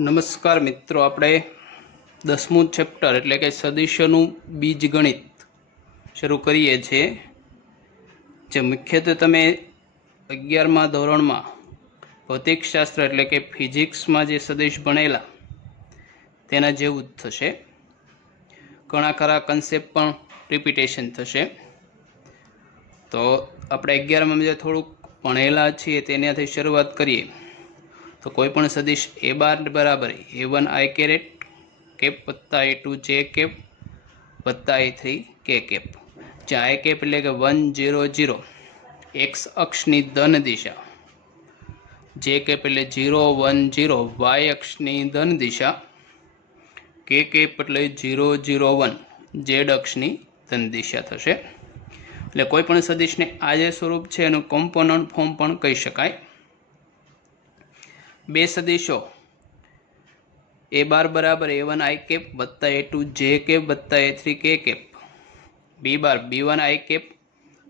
નમસ્કાર મિત્રો, આપણે 10મું ચેપ્ટર એટલે કે સદિશોનું બીજગણિત શરૂ કરીએ છીએ। જે મુખ્યત્વે તમે 11મા ધોરણમાં ભૌતિકશાસ્ત્ર એટલે કે ફિઝિક્સમાં જે સદિશ ભણેલા તેના જેવું જ થશે। ઘણા ખરા કન્સેપ્ટ પણ રિપીટેશન થશે। તો આપણે 11માં જે થોડુંક ભણેલા છીએ તેનાથી શરૂઆત કરીએ। तो कोईपण सदिश ए बार बराबर a1 i कैरेट कैप वत्ता a2 j कैप वत्ता a3 k कैप, जहाँ i कैप एटले के 1 0 0 एक्स अक्षनी धन दिशा, j कैप एटले 0 1 0 y अक्षनी धन दिशा, k कैप एटले 0 0 1 z अक्षनी धन दिशा थशे। एटले कोईपण सदिशने आ जे स्वरूप छे एनुं कॉम्पोनंट फॉर्म पण कही शकाय। बे सदिशो ए बार बराबर a1 i कैप वत्ता a2 j कैप वत्ता a3 k cap, B bar b1 i cap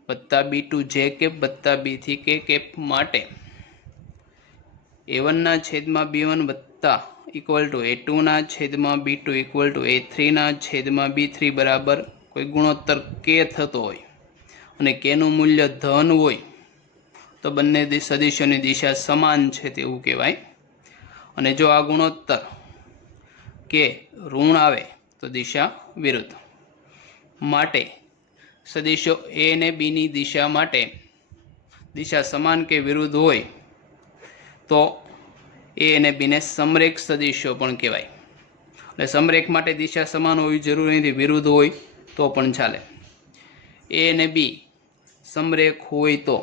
वत्ता b2 j कैप वत्ता b3 k कैप माटे a1 ना छेद में b1 वत्ता इक्वल टू a2 ना छेद में b2 इक्वल टू a3 ना छेद में b3 बराबर कोई गुणोत्तर k थतो होय अने k नुं मूल्य धन होय तो बंने सदिशोनी दिशा समान छे तेवुं कहेवाय। अने जो आ गुणोत्तर के ऋण आवे तो दिशा विरुद्ध। माटे सदिशो ए ने बी नी दिशा माटे दिशा समान के विरुद्ध होय तो ए ने बी ने समरेख सदिशो पण कहेवाय। એટલે સમરેખ માટે દિશા સમાન હોવી જરૂરી નથી, વિરુદ્ધ હોય તો પણ ચાલે। ए ने बी સમરેખ હોય તો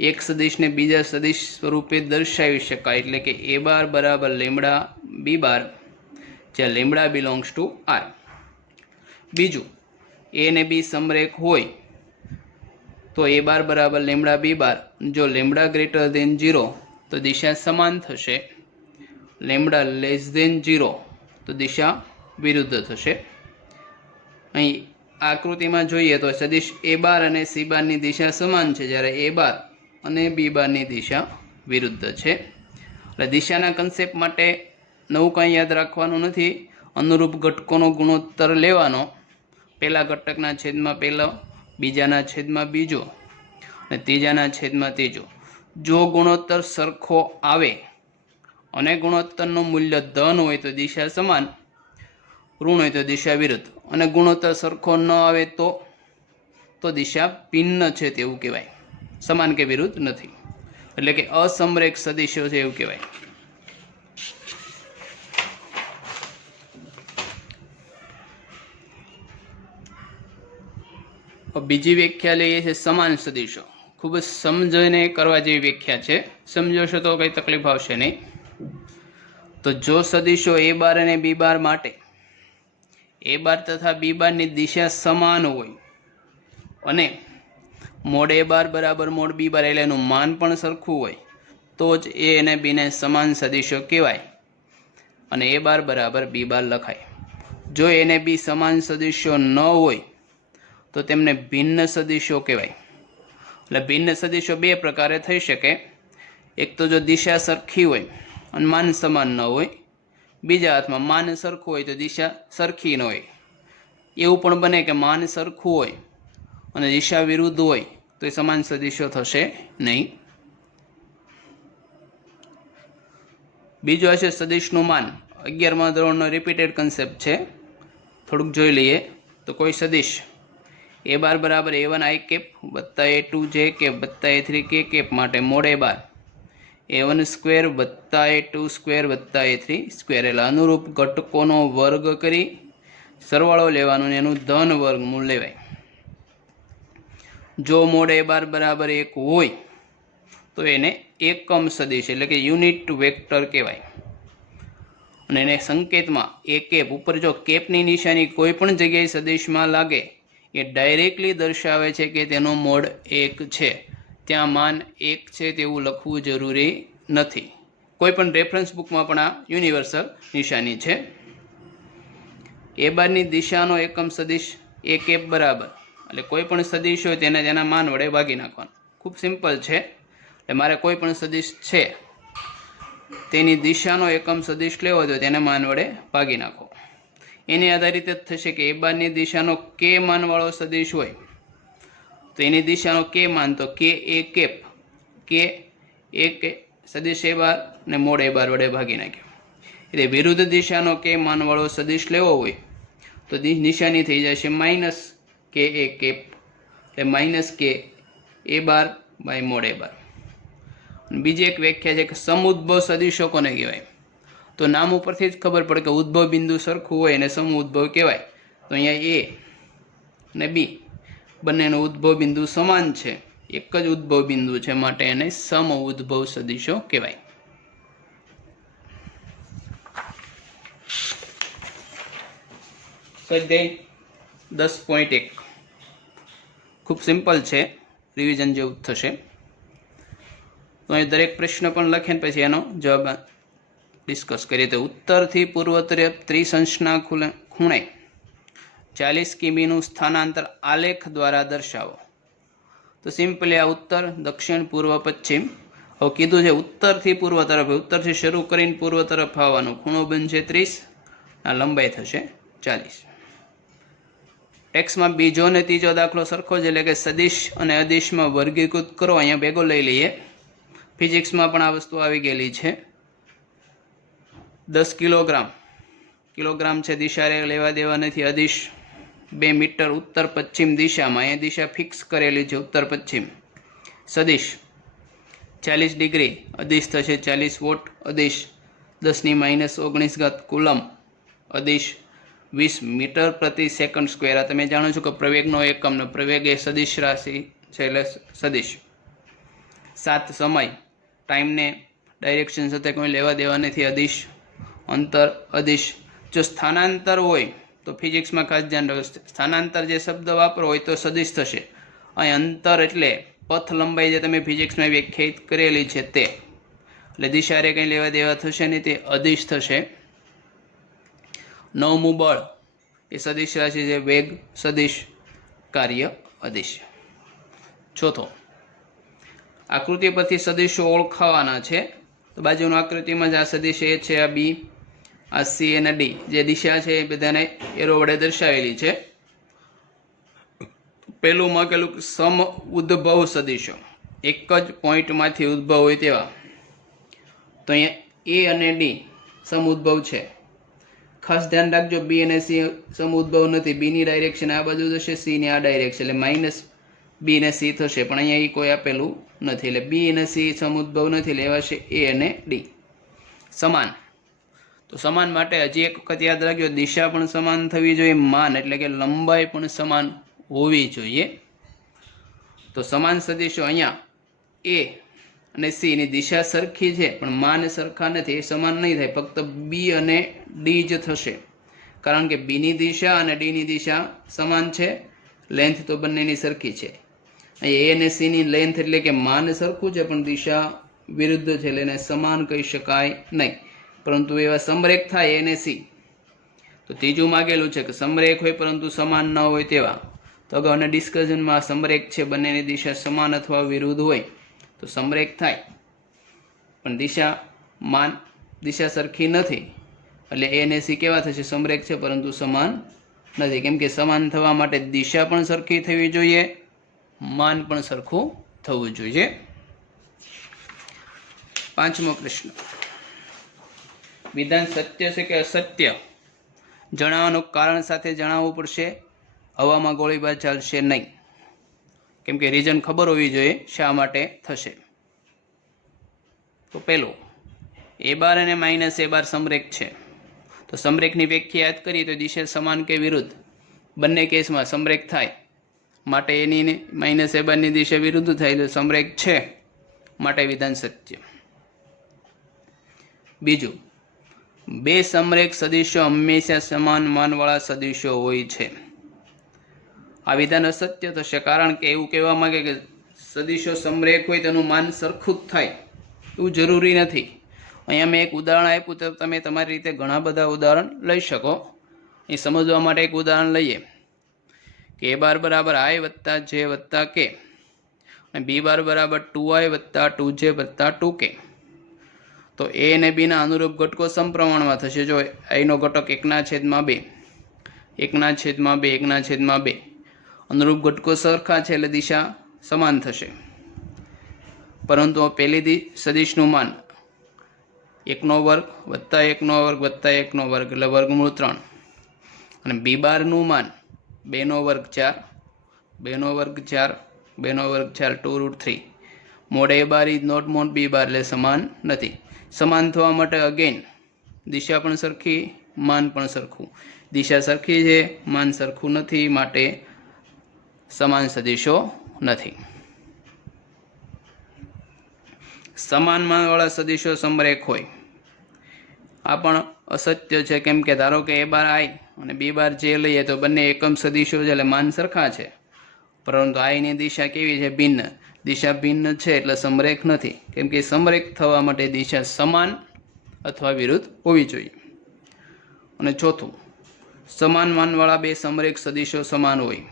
एक सदिश ने बीजा सदिश स्वरूपे दर्शावी शकाय, एटले के ए बार बराबर लेमड़ा बी बार, ज्यां लेमड़ा बिलोंग्स टू आर। बीजू ए ने बी समरेख होय तो ए बार बराबर लेमड़ा बी बार, जो लेमड़ा ग्रेटर देन 0 तो दिशा समान थशे, लेमड़ा लेस देन 0 तो दिशा विरुद्ध थशे। अहीं आकृति में जोईए तो सदिश ए बार अने सी बार नी दिशा समान छे, ज्यारे ए बार अने बी बार नी दिशा विरुद्ध छे। એટલે દિશાના કન્સેપ્ટ માટે નવું કંઈ યાદ રાખવાનું નથી। અનુરૂપ ઘટકોનો ગુણોત્તર લેવાનો, પહેલા ઘટકના છેદમાં પહેલો, બીજાના છેદમાં બીજો અને ત્રીજાના છેદમાં ત્રીજો। જો ગુણોત્તર સરખો આવે અને ગુણોત્તરનું મૂલ્ય ધન હોય તો દિશા સમાન, ઋણ હોય તો દિશા વિરુદ્ધ, અને ગુણોત્તર સરખો ન આવે તો દિશા ભિન્ન છે તેવું કહેવાય, સમાન કે વિરુદ્ધ નથી। એટલે કે અસમરેખ સદિશો છે એવું કહેવાય। બીજી વ્યાખ્યા લઈએ છે સમાન સદિશો। ખૂબ જ સમજીને કરવા જેવી વ્યાખ્યા છે, સમજશો તો કંઈ તકલીફ આવશે નહીં। તો જો સદિશો એ બાર અને બી બાર માટે ए बार तथा बी बार नी दिशा समान होय अने मोड ए बार बराबर मोड बी बार एटले एनुं मान पण सरखुं होय तो ज ए अने बी ने समान सदिशो कहेवाय अने ए बार बराबर बी बार लखाय। जो ए ने बी समान सदिशो न होय तो तेमने भिन्न सदिशो कहेवाय। એટલે भिन्न सदिशो बे प्रकारे थई शके। एक तो जो दिशा सरखी होय अने मान समान न होय, बीजा हाथमां मान सरखुं होय तो दिशा सरखी न होय। एवुं पण बने के मान सरखुं होय अने दिशा विरुद्ध होय तो समान सदिशो थशे नहीं। बीजो हशे सदिशनुं मान। 11मा धोरणनो रिपीटेड कन्सेप्ट छे, थोड़ुंक जोई लईए। तो कोई सदिश ए बार बराबर a1 i कैप वत्ता a2 j कैप वत्ता a3 k कैप माटे मोड ए बार a1 स्क्वेर वत्ता a2 स्क्वेर वत्ता a3 स्क्वेर एटले अनुरूप घटकोनो वर्ग करी सरवाळो लेवानो ने एनुं धन वर्गमूळ लेवाय। जो मोड ए बार बराबर 1 होय तो एने एकम सदिश एटले के यूनिट वेक्टर कहेवाय। अने एने संकेतमां ए केप उपर जो केपनी निशानी कोईपण जग्याए सदिशमां लागे ए डायरेक्टली दर्शावे छे के तेनो मोड 1 छे, त्यां मान 1 छे तेवुं लखવું जरूरी નથી। कोईपण रेफरन्स बुकमां पण आ युनिवर्सल निशानी छे। ए बारनी दिशानो एकम सदिश ए केप बराबर એટલે कोईपण सदिश होय तेने तेना मान वडे भागी नाखवानुं। खूब सिम्पल छे। એટલે मारे कोईपण सदिश छे તેની દિશાનો એકમ સદિશ લેવો તો તેને માન વડે ભાગી નાખો. એની આધારિત જ થશે કે એ બારની દિશાનો કે માનવાળો સદિશ હોય તો એની દિશાનો કે માન તો કે એ કેપ, કે એ કે સદિશ એ બાર ને મોડ એ બાર વડે ભાગી નાખ્યો. એટલે વિરુદ્ધ દિશાનો કે માનવાળો સદિશ લેવો હોય તો નિશાની થઈ જશે માઇનસ કે એ કેપ, એટલે માઇનસ કે એ બાર બાય મોડ એ બાર. બીજી એક વ્યાખ્યા છે કે સમઉદ્ભવ સદિશો કોને કહેવાય? તો નામ ઉપરથી જ ખબર પડે કે ઉદ્ભવ બિંદુ સરખું હોય અને સમઉદ્ભવ કહેવાય. તો અહીંયા એ અને બી બંનેનો ઉદ્ભવ બિંદુ સમાન છે, એક જ ઉદ્ભવ બિંદુ છે, માટે એને સમઉદ્ભવ સદિશો કહેવાય. સ્વાધ્યાય 10.1 ખૂબ સિમ્પલ છે, રિવિઝન જેવું થશે. તો અહીં દરેક પ્રશ્ન પણ લખીને પછી એનો જવાબ ડિસ્કસ કરીએ. તો ઉત્તરથી પૂર્વ તરફ ત્રિશંશના ખૂણે 40 કિમીનું સ્થાનાંતર આલેખ દ્વારા દર્શાવો. તો સિમ્પલી આ ઉત્તર, દક્ષિણ, પૂર્વ, પશ્ચિમ. હવે કીધું છે ઉત્તરથી પૂર્વ તરફ, ઉત્તરથી શરૂ કરીને પૂર્વ તરફ આવવાનું. ખૂણો બનશે 30, આ લંબાઈ થશે 40. ટેક્સમાં બીજો અને ત્રીજો દાખલો સરખો જ, એટલે કે સદિશ અને અદિશમાં વર્ગીકૃત કરો. અહીંયા ભેગો લઈ લઈએ. ફિઝિક્સમાં પણ આ વસ્તુ આવી ગયેલી છે. 10 કિલોગ્રામ છે, દિશા લેવા દેવા નથી. અદિશ 2 મીટર ઉત્તર પશ્ચિમ દિશામાં, અહીંયા દિશા ફિક્સ કરેલી છે ઉત્તર પશ્ચિમ. સદિશ 40 ડિગ્રી, અદિશ થશે 40 વોટ. અદિશ 10⁻⁻19 કુલમ. અદિશ 20 મીટર પ્રતિ સેકન્ડ સ્ક્વેર. આ તમે જાણો છો કે પ્રવેગનો એકમ, ને પ્રવેગ એ સદિશ રાશિ છે એટલે સદિશ. 7 સમય, ટાઈમને ડાયરેક્શન સાથે કોઈ લેવા દેવા નથી. અદિશ અંતર, અદિશ. જો સ્થાનાંતર હોય તો ફિઝિક્સમાં ખાસ ધ્યાન રાખો, સ્થાનાંતર જે શબ્દ વાપરો હોય તો સદિશ થશે. અહીં અંતર એટલે પથ લંબાઈ જે તમે ફિઝિક્સમાં વ્યાખ્યાયિત કરેલી છે તે, એટલે દિશા રે કંઈ લેવા દેવા થશે નહીં, તે અદિશ થશે. 9મું બળ એ સદિશ રાશિ છે, વેગ સદિશ, કાર્ય અદિશ. ચોથો, આકૃતિ પરથી સદિશો ઓળખાવાના છે. તો બાજુની આકૃતિમાં જ આ સદિશ એ છે, આ બી, આ સી અને ડી જે દિશા છે એ બધાને એરો વડે દર્શાવેલી છે. પેલું મૂકેલું સમ ઉદ્ભવ સદિશો, એક જ પોઈન્ટમાંથી ઉદ્ભવ હોય તેવા. તો અહીંયા એ અને ડી સમ ઉદ્ભવ છે. ખાસ ધ્યાન રાખજો, બી અને સી સમ ઉદ્ભવ નથી. બીની ડાયરેક્શન આ બાજુ થશે, સીની આ ડાયરેક્શન, એટલે માઇનસ બી અને સી થશે. પણ અહીંયા એ કોઈ આપેલું નથી, એટલે બી અને સી સમ ઉદ્ભવ નથી, લેવાશે એ અને ડી. સમાન, તો સમાન માટે હજી એક વખત યાદ રાખજો, દિશા પણ સમાન થવી જોઈએ, માન એટલે કે લંબાઈ પણ સમાન હોવી જોઈએ. તો સમાન સદિશો અહીંયા એ અને સી ની દિશા સરખી છે પણ માન સરખા નથી, એ સમાન નહીં થાય, ફક્ત બી અને ડી જ થશે. કારણ કે બીની દિશા અને ડીની દિશા સમાન છે, લેન્થ તો બંનેની સરખી છે. અહીંયા એ અને સીની લેન્થ એટલે કે માન સરખું છે પણ દિશા વિરુદ્ધ છે, એટલે એને સમાન કહી શકાય નહીં. પરંતુ એવા સમરેખ થાય એ અને સી. તો ત્રીજું માગેલું છે કે સમરેખ હોય પરંતુ સમાન ન હોય તેવા. તો અગાઉના ડિસ્કશનમાં સમરેખ છે, બંનેની દિશા સમાન અથવા વિરુદ્ધ હોય તો સમરેખ થાય, પણ દિશા સરખી નથી, એટલે એ અને સી કેવા થશે? સમરેખ છે પરંતુ સમાન નથી. કેમ કે સમાન થવા માટે દિશા પણ સરખી થવી જોઈએ, માન પણ સરખું થવું જોઈએ. 5મો પ્રશ્ન, વિધાન સત્ય છે કે અસત્ય જણાવવાનું કારણ સાથે જણાવવું પડશે. હવામાં ગોળીબાર ચાલશે નહીં, કેમ કે રીઝન ખબર હોવી જોઈએ શા માટે થશે. તો પહેલું, એ બાર અને માઇનસ એ બાર સમરેખ છે. તો સમરેખની વ્યાખ્યા યાદ કરીએ તો દિશા સમાન કે વિરુદ્ધ બંને કેસમાં સમરેખ થાય, માટે એની માઇનસ એ બારની દિશા વિરુદ્ધ થાય તો સમરેખ છે, માટે વિધાન સત્ય. બીજું, બે સમરેખ સદિશો હંમેશા સમાન માનવાળા સદિશો હોય છે. આ વિધાન અસત્ય થશે, કારણ કે એવું કહેવા માંગે કે સદિશો સમરેખ હોય તેનું માન સરખું જ થાય એવું જરૂરી નથી. અહીંયા મેં એક ઉદાહરણ આપ્યું, તો તમે તમારી રીતે ઘણા બધા ઉદાહરણ લઈ શકો. એ સમજવા માટે એક ઉદાહરણ લઈએ કે એ બાર બરાબર આઈ વત્તા જે વત્તા કે, અને બી બાર બરાબર 2i વત્તા 2j વત્તા 2k. તો એ અને બીના અનુરૂપ ઘટકો સમપ્રમાણમાં થશે. જો આઈનો ઘટક 1/2, 1/2, 1/2 અનુરૂપ ઘટકો સરખા છે એટલે દિશા સમાન થશે. પરંતુ પહેલી સદિશનું માન 1/2 વત્તા 1/2 વત્તા 1/2 એટલે વર્ગમૂળ 3 અને બી બારનું માન 2/2 4, 2/2 2√3. Mod A bar is not mod B bar એટલે સમાન નથી. સમાન થવા માટે અગેન દિશા પણ સરખી, માન પણ સરખું. દિશા સરખી છે, માન સરખું નથી, માટે સમાન સદિશો નથી. સમાન માનવાળા સદિશો સમરેખ હોય. આ પણ અસત્ય છે, કેમ કે ધારો કે એ બાર આઈ અને બી બાર જે લઈએ તો બંને એકમ સદિશો છે એટલે માન સરખા છે, પરંતુ આઈની દિશા કેવી છે? ભિન્ન. દિશા ભિન્ન છે એટલે સમરેખ નથી, કેમ કે સમરેખ થવા માટે દિશા સમાન અથવા વિરુદ્ધ હોવી જોઈએ. અને ચોથું, સમાન માનવાળા બે સમરેખ સદિશો સમાન હોય.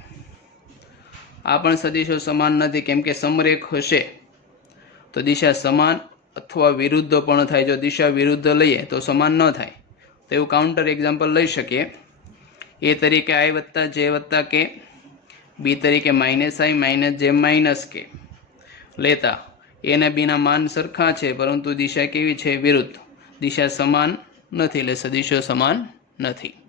આ પણ સદિશો સમાન નથી, કેમ કે સમરેખ હશે તો દિશા સમાન અથવા વિરુદ્ધ પણ થાય. જો દિશા વિરુદ્ધ લઈએ તો સમાન ન થાય. તો એવું કાઉન્ટર એક્ઝામ્પલ લઈ શકીએ. એ તરીકે આઈ વત્તા જે વત્તા કે, બી તરીકે -i માઇનસ જે માઇનસ કે લેતા એ અને બીના માન સરખા છે, પરંતુ દિશા કેવી છે? વિરુદ્ધ. દિશા સમાન નથી એટલે સદિશો સમાન નથી.